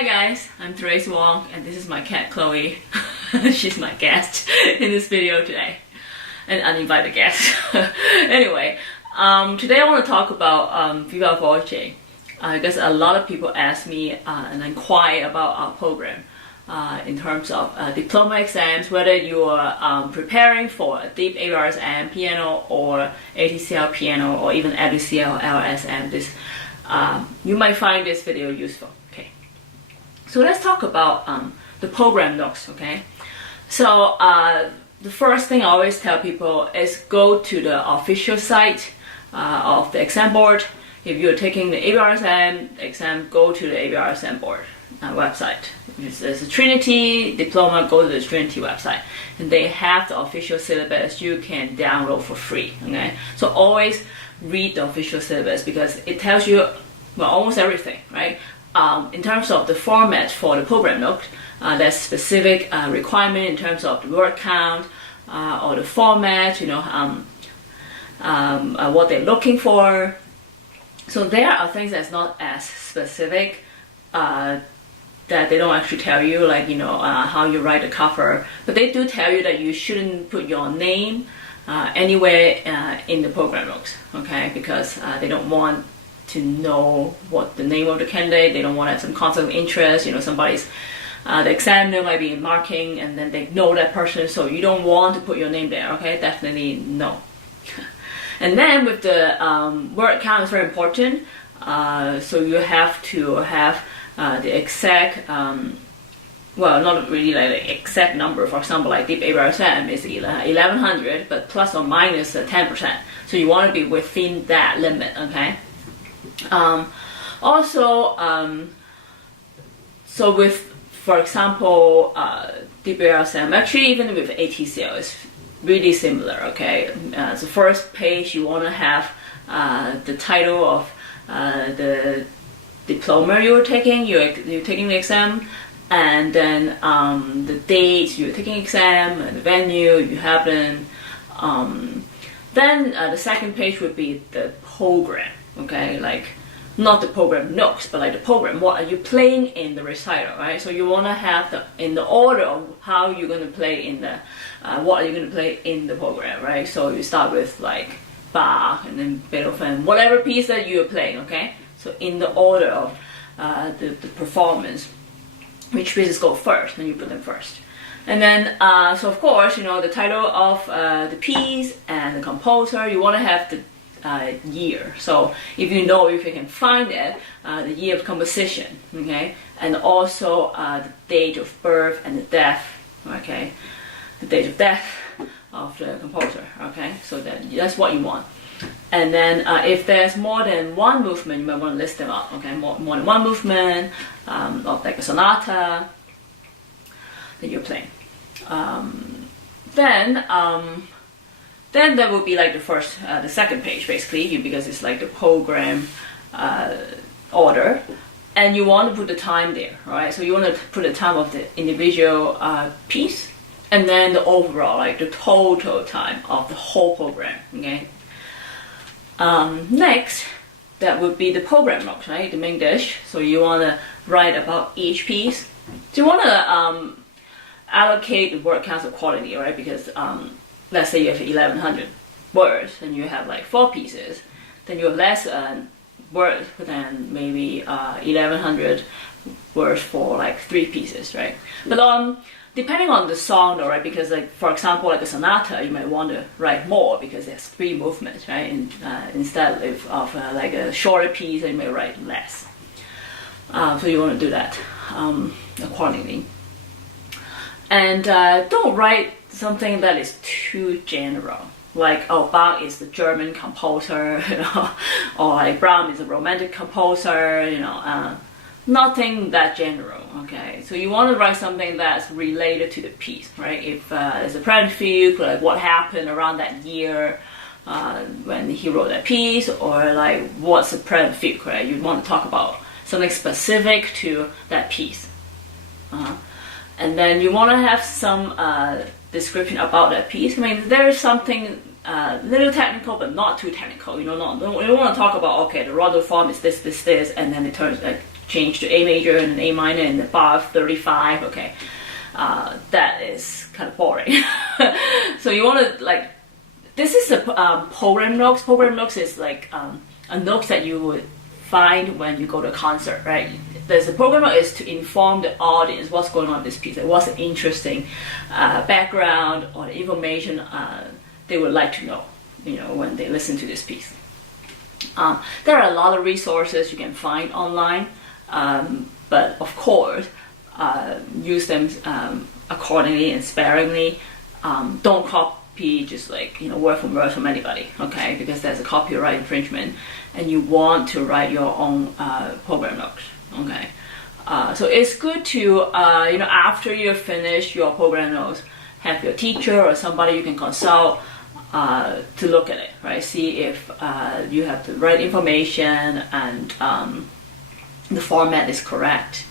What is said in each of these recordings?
Hi guys, I'm Therese Wong and this is my cat Chloe. She's my guest in this video today. An uninvited guest. Anyway, today I want to talk about viva voce because a lot of people ask me and inquire about our program in terms of diploma exams, whether you are preparing for a dipABRSM piano or ATCL piano or even ATCL ABRSM. You might find this video useful. Okay, so let's talk about the program notes. Okay, so the first thing I always tell people is go to the official site of the exam board. If you're taking the ABRSM exam, go to the ABRSM board website. If there's a Trinity diploma, go to the Trinity website, and they have the official syllabus you can download for free. Okay, so always read the official syllabus because it tells you almost everything, right? In terms of the format for the program note, there's specific requirement in terms of the word count or the format, what they're looking for. So there are things that's not as specific that they don't actually tell you, like how you write the cover, but they do tell you that you shouldn't put your name anywhere in the program notes, okay? Because they don't want to know what the name of the candidate. They don't want to have some conflict of interest. Somebody's the examiner might be marking, and then they know that person, so you don't want to put your name there. Okay, definitely no. And then with the word count is very important. So you have to have the exact. Not really like the exact number. For example, like dipABRSM is 1100, but plus or minus 10%. So you want to be within that limit. Okay. So with, for example, dipABRSM, actually even with ATCL, it's really similar. Okay. So first page you want to have the title of the diploma you're taking. You're taking the exam. And then the date you're taking exam and the venue you happen. Then the second page would be the program. Okay, like not the program notes, but like the program. What are you playing in the recital, right? So you want to have in the order of how you're going to play in the what are you going to play in the program, right? So you start with like Bach and then Beethoven, whatever piece that you're playing. Okay, so in the order of the performance. Which pieces go first, then you put them first. And then, so of course, the title of the piece and the composer, you want to have the year. So if you can find it, the year of composition, okay? And also the date of birth and the death, okay? The date of death of the composer, okay? So that's what you want. And then if there's more than one movement, you might want to list them up, okay? More than one movement of like a sonata that you're playing. Then that will be like the second page basically, because it's like the program order, and you want to put the time there, right? So you want to put the time of the individual piece, and then the overall, like the total time of the whole program, okay? Next, that would be the program notes, right? The main dish. So you want to write about each piece. So you want to allocate the word counts accordingly, right? Because let's say you have 1100 words and you have like 4 pieces, then you have less words than maybe 1100 words for like 3 pieces, right? But depending on the song though, right? Because like, for example, like a sonata, you might want to write more because there's 3 movements, right? Instead of like a shorter piece, you may write less. So you want to do that accordingly. And don't write something that is too general. Like, Bach is the German composer, or like Brahms is a romantic composer, nothing that general, okay? So you want to write something that's related to the piece, right? If there's a prelude, like what happened around that year when he wrote that piece, or like what's the prelude, right? You want to talk about something specific to that piece. And then you want to have some description about that piece. I mean, there is something little technical, but not too technical. You don't want to talk about, okay, the rondo form is this, and then it turns change to A major and an A minor and above 35, okay, that is kind of boring. So you want to like, this is the program notes. Program notes is like a note that you would find when you go to a concert, right? There's a program note is to inform the audience what's going on in this piece, like what's an interesting background or information they would like to know, you know, when they listen to this piece. There are a lot of resources you can find online, but of course, use them accordingly and sparingly. Don't copy just like, you know, word from word from anybody, okay? Because there's a copyright infringement, and you want to write your own program notes, okay? So it's good to, you know, after you finish your program notes, have your teacher or somebody you can consult to look at it, right? See if you have the right information and the format is correct.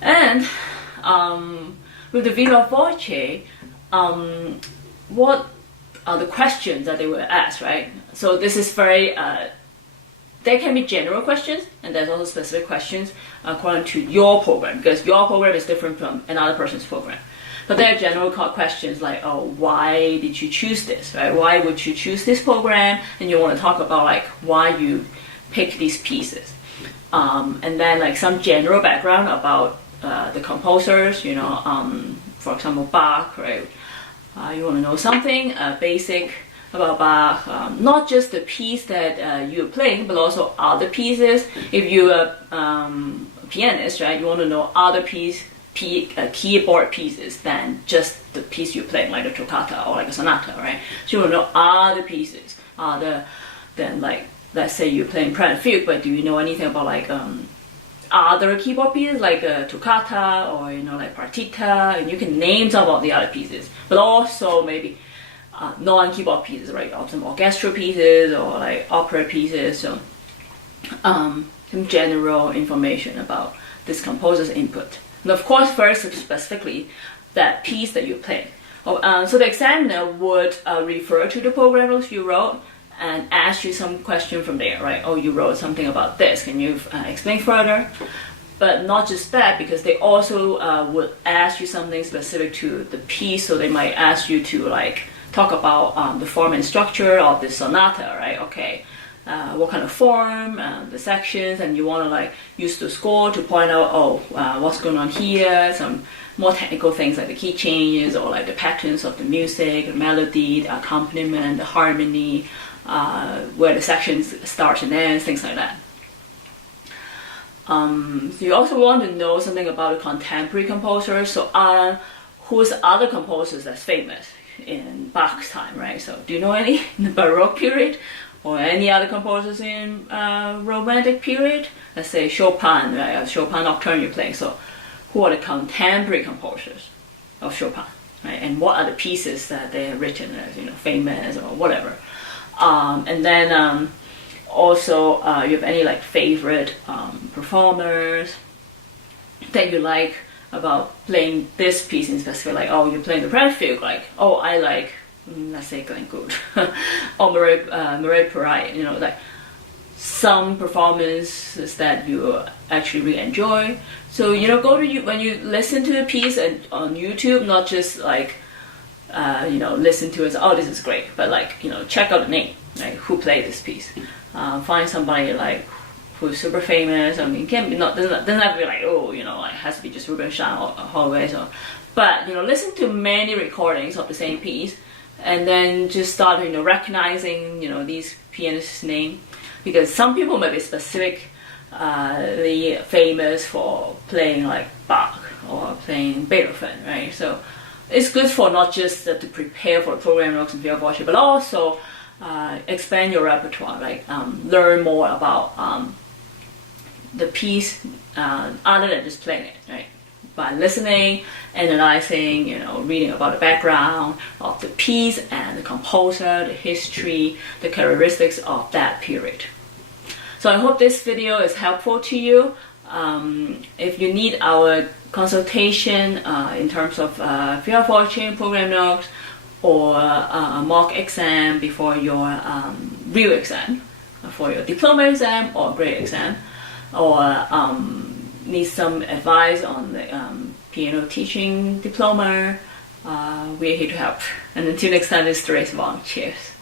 And with the viva voce, what are the questions that they will ask, right? So this is very, there can be general questions, and there's also specific questions according to your program, because your program is different from another person's program. But there are general questions like, oh, why did you choose this, right? Why would you choose this program? And you want to talk about like why you pick these pieces. And then like some general background about the composers, you know, for example, Bach, right? You want to know something basic about Bach, not just the piece that you're playing, but also other pieces. If you're a pianist, right, you want to know other keyboard pieces than just the piece you're playing, like a toccata or like a sonata, right? So you want to know other pieces other than like, let's say you're playing piano fugue, but do you know anything about like other keyboard pieces like a toccata or, you know, like partita, and you can name some of the other pieces, but also maybe non-keyboard pieces, right? Or some orchestral pieces or like opera pieces. So some general information about this composer's input. And of course, very specifically, that piece that you play. So the examiner would refer to the program notes you wrote and ask you some question from there, right? Oh, you wrote something about this. Can you explain further? But not just that, because they also would ask you something specific to the piece. So they might ask you to like talk about the form and structure of the sonata, right? Okay. What kind of form, the sections, and you want to like use the score to point out, oh, what's going on here, some more technical things like the key changes or like the patterns of the music, the melody, the accompaniment, the harmony, where the sections start and ends, things like that. So you also want to know something about the contemporary composers. So who's other composers that's famous in Bach's time, right? So do you know any in the Baroque period? Or any other composers in Romantic period? Let's say Chopin, right? Chopin Nocturne you're playing. So who are the contemporary composers of Chopin, right? And what are the pieces that they have written as, you know, famous or whatever? And then also you have any like favorite performers that you like about playing this piece in specific, like, oh, you're playing the piano fugue, like, oh, I like, let's say Glenn Gould or Murray Pariah, you know, like some performances that you actually really enjoy. So, you know, go to when you listen to a piece on YouTube, not just like you know, listen to it and say, oh, this is great, but like, you know, check out the name, like who played this piece. Find somebody like who's super famous. I mean, can be not doesn't have to be like, oh, you know, like it has to be just Rubinstein or Holloway. So, but you know, listen to many recordings of the same piece. And then just start, you know, recognizing, you know, these pianists' name, because some people may be specifically famous for playing like Bach or playing Beethoven, right? So it's good for not just to prepare for the program notes and viva voce, but also expand your repertoire, like learn more about the piece other than just playing it, right? By listening, analyzing, you know, reading about the background of the piece and the composer, the history, the characteristics of that period. So I hope this video is helpful to you. If you need our consultation in terms of viva voce program notes or a mock exam before your real exam, for your diploma exam or grade exam, or need some advice on the piano teaching diploma, we're here to help. And until next time, this is Therese Wong. Cheers.